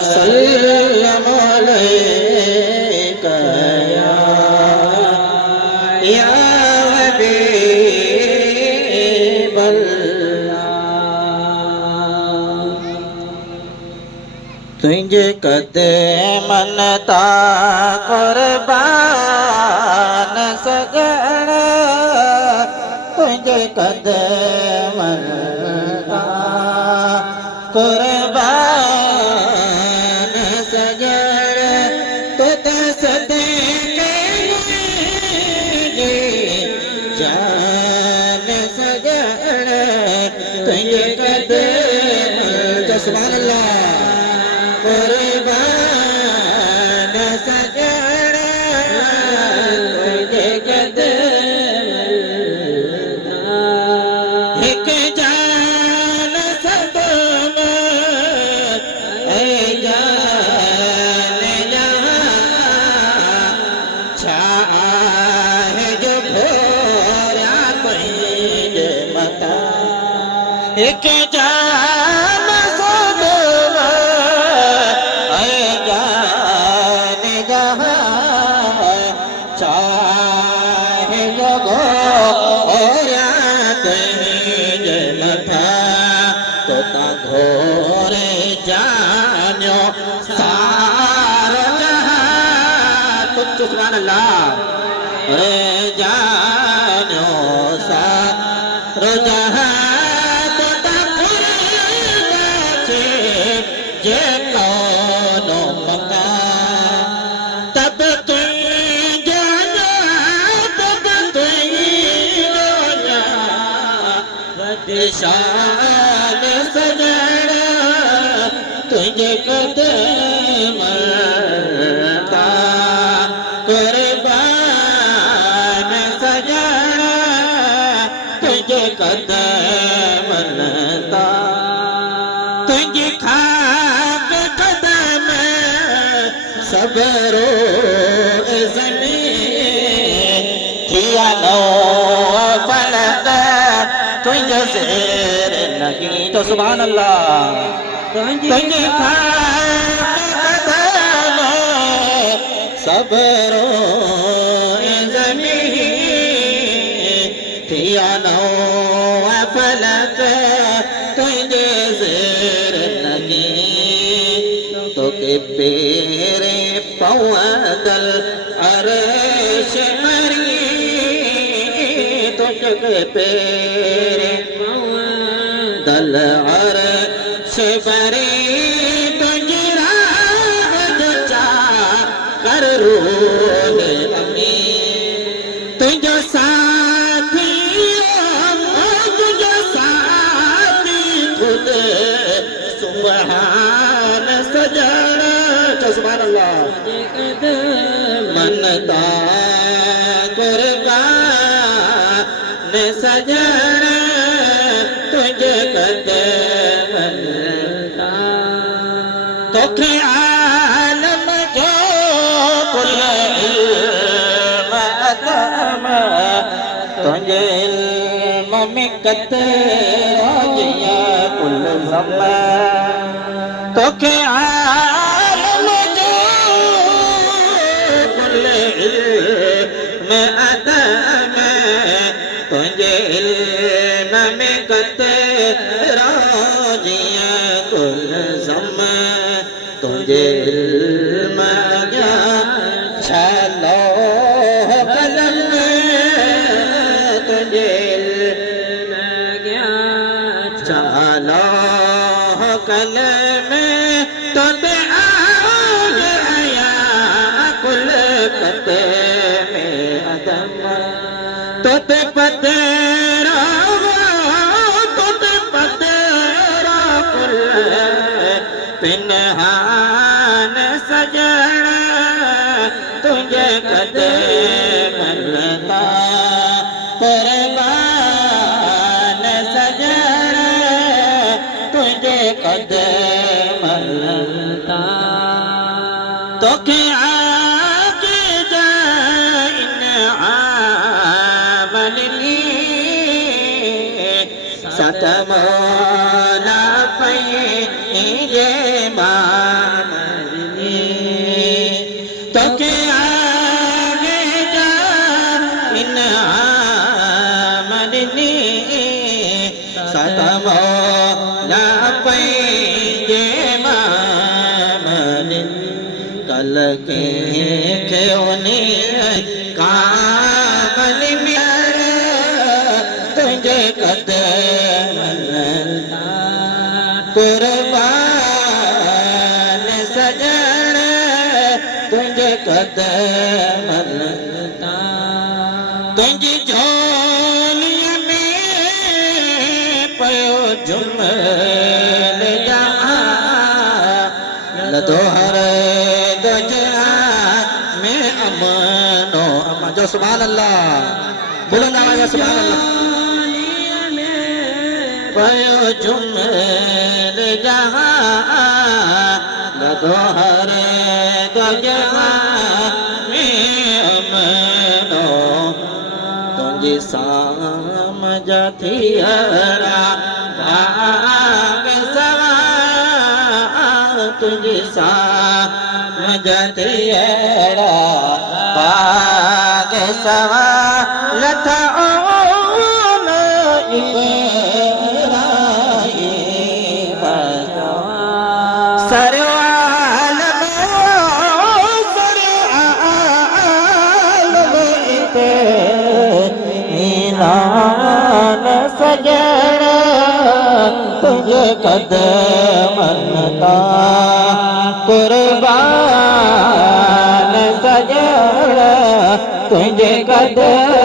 सल्लम अलैका या हबीबल्लाह। तुझे कदमन ता कुर्बान सजण, तुझे कदमन ता कुर्बान सजण, तो सदके जान सजण, तुझे कदम सुभान अल्लाह कुर्बान सजण, तुझे कदम एक जान सदम ए जान जहां चाहे जो भोरा तुझे मता एक जान सदम ए जान जहां चाहे जो भोरा तुझे मथा, तो ता घोरे जान्यो सारो जहां तुझ सुभान अल्लाह रे जान्यो सारो जहां, तो ता पुरगाचे जे कौनो मकान, तब तुई जाना तब तुई रोया शान सजण, तुझे कदम ता कुर्बान सजण, तुझे कदम ता तुझे खाक कदम सबरो ज़मीन किया नो फलक तुझे शेर नहीं, तो सुभान अल्लाह तुझे कदम सबरो ज़मीन किया नो फलक तुझे शेर नहीं, तो के पेरे पवदल अर्श मरी, तुझे पेरे दल अर्श मरी, तुझे राह जो चाह कर रूह अमीन, तुझे साथी तुझे साथी खुद सुभान सजण, सुभान अल्लाह मनता कुर्बान सजण, तुझे कदम तोखे आलम जो कुल इल्म अदम, तुझे इल्म में कतरा जिया कुल ज़मान, तोखे आलम जो कुल इल्म अदम, तुझे इल्म में कतरा जिया कुल ज़मान, तुझे इल्म चलो कलम, तुझे चलो कलम, तो ते आग आया कुल कते में अदम, तो ते पतेरा तो ते पतेरा कुल पिनहान सजण, तुझे कदम ता कुर्बान सजण, तुझे कदम ता तोखे आके जाइन आमन ली सतमोला पई जे मा के उनी कामल में तुझे कदमन कुर्बान सजण तुझे कदमन तुझी झोलिया में पयो जुमल लदो हर दजा में अमनो अमा जो सुभान अल्लाह बोलो ना या सुभान अल्लाह पयो जुमल जहां लदो हर दजा में अमनो तुझी साम जाती हरा भाग सवा तुझी साम जाती हरा भाग सवा लथा सजण तुझे कदमन ता कुर्बान सजण तुझे कदम